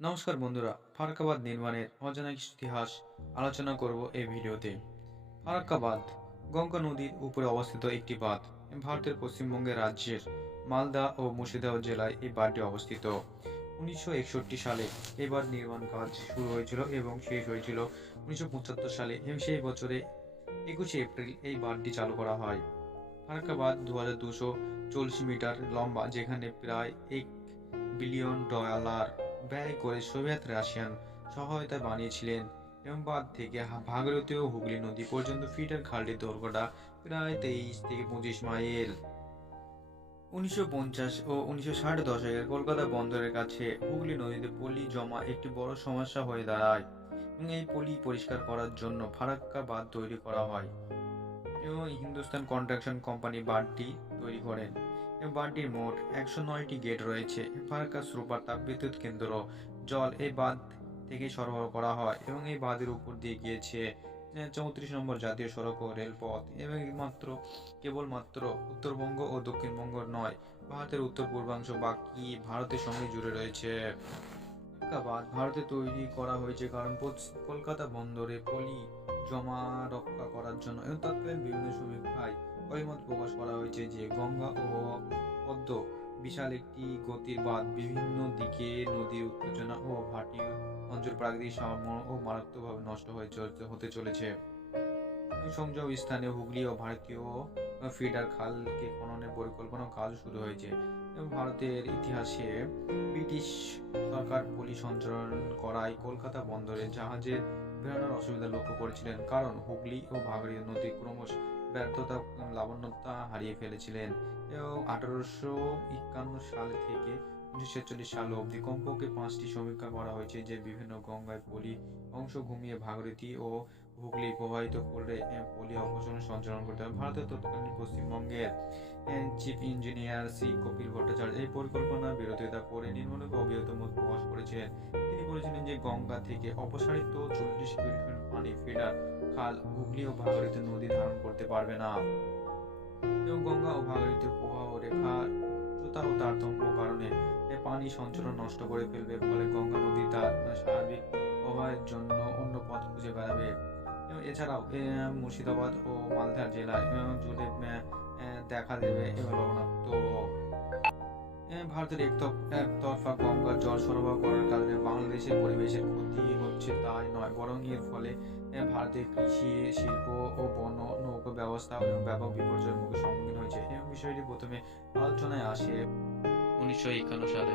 নমস্কার বন্ধুরা, ফারাক্কাবাদ নির্মাণের অজানা কিছু ইতিহাস আলোচনা করব এই ভিডিওতে। ফারাক্কাবাদ গঙ্গা নদীর উপরে অবস্থিত একটি বাঁধ। ভারতের পশ্চিমবঙ্গের রাজ্যের মালদা ও মুর্শিদাবাদ জেলায় এই বাঁধটি অবস্থিত। 1961 সালে এই বাঁধ নির্মাণ কাজ শুরু হয়েছিল এবং শেষ হয়েছিল 1975 সালে এবং সেই বছরে 21শে এপ্রিল এই বাঁধটি চালু করা হয়। ফারাক্কাবাদ 2240 মিটার লম্বা, যেখানে প্রায় $1 বিলিয়ন ব্যয় করে সোভিয়েত রাশিয়ান সহায়তায় বানিয়েছিলেন এবং বাঁধ থেকে ভাগীরথী ও হুগলি নদী পর্যন্ত ফিটার খালটির দৈর্ঘ্যটা প্রায় 23 থেকে 25 মাইল। 1950 ও 1960 দশকের কলকাতা বন্দরের কাছে হুগলি নদীতে পলি জমা একটি বড় সমস্যা হয়ে দাঁড়ায় এবং এই পলি পরিষ্কার করার জন্য ফারাক্কা বাঁধ তৈরি করা হয় এবং হিন্দুস্তান কনস্ট্রাকশন কোম্পানি বাঁধটি তৈরি করেন। এবং বাঁধটির মোট 109টি গেট রয়েছে। ফারাক্কা সুপার তাপবিদ্যুৎ কেন্দ্র জল এই বাঁধ থেকে সরবরাহ করা হয় এবং এই বাঁধের উপর দিয়ে গিয়েছে 34 নম্বর জাতীয় সড়ক ও রেলপথ এবং কেবলমাত্র উত্তরবঙ্গ ও দক্ষিণবঙ্গ নয়, ভারতের উত্তর পূর্বাংশ বাকি ভারতের সঙ্গে জুড়ে রয়েছে। বাঁধ ভারতে তৈরি করা হয়েছে কারণ কলকাতা বন্দরে পলি জমা রক্ষা করার জন্য এবং তৎকালীন বিভিন্ন সমীক্ষায় অভিমত প্রকাশ করা হয়েছে যে গঙ্গা ও পদ্ম বিশাল একটি গতির বাঁধ বিভিন্ন দিকে নদীর উত্তেজনা ও ভাটি অঞ্চল প্রাকৃতিক সাম্য ও মারাত্মকভাবে নষ্ট হতে চলেছে। সংযোগ স্থানে হুগলি ও ভারতীয় ফিডার খালকে খননের পরিকল্পনা কাজ শুরু হয়েছে এবং ভারতের ইতিহাসে ব্রিটিশ সরকার পলি সঞ্চালন করায় কলকাতা বন্দরে জাহাজের বেরোনোর অসুবিধা লক্ষ্য করেছিলেন, কারণ হুগলি ও ভাগীরথী নদী ক্রমশ ব্যর্থতা লাবণ্যতা হারিয়ে ফেলেছিলেন এবং 1851 সাল থেকে 1946 সাল অবধি কমপক্ষে 5টি সমীক্ষা করা হয়েছে যে বিভিন্ন গঙ্গায় পলি অংশ ঘুমিয়ে ভাগীরথী ও হুগলি প্রবাহিত করলে পলি অপসারণ সঞ্চালন করতে হবে। ভারতের তৎকালীন পশ্চিমবঙ্গের চিফ ইঞ্জিনিয়ার শ্রী কপিল ভট্টাচার্য এই পরিকল্পনার বিরোধিতা করে নির্মূলক অবিরত মত প্রকাশ করেছিলেন। তিনি বলেছিলেন যে গঙ্গা থেকে অপসারিত 40 কিউবিক পানি ফিডার খাল হুগলি ও ভাগীরথী নদী ধারণ করতে পারবে না এবং গঙ্গা ও ভাগীরথী প্রবাহ রেখার উচ্চতা ও তারতম্য কারণে পানি সঞ্চালন নষ্ট করে ফেলবে, ফলে গঙ্গা নদী তার স্বাভাবিক প্রবাহের জন্য অন্য পথ খুঁজে বেড়াবে। এছাড়াও মুর্শিদাবাদ ও মালদা জেলায় জুড়ে দেখা দেবে এবং লবণাক্ত ভারতের একতরফা গঙ্গার জল সরবরাহ করার কারণে বাংলাদেশের পরিবেশের ক্ষতি হচ্ছে তাই নয়, বরং এর ফলে ভারতের কৃষি শিল্প ও বন নৌকা ব্যবস্থা ব্যাপক বিপর্যয়ের মুখে সম্মুখীন হয়েছে এবং বিষয়টি প্রথমে আলোচনায় আসে 1951 সালে।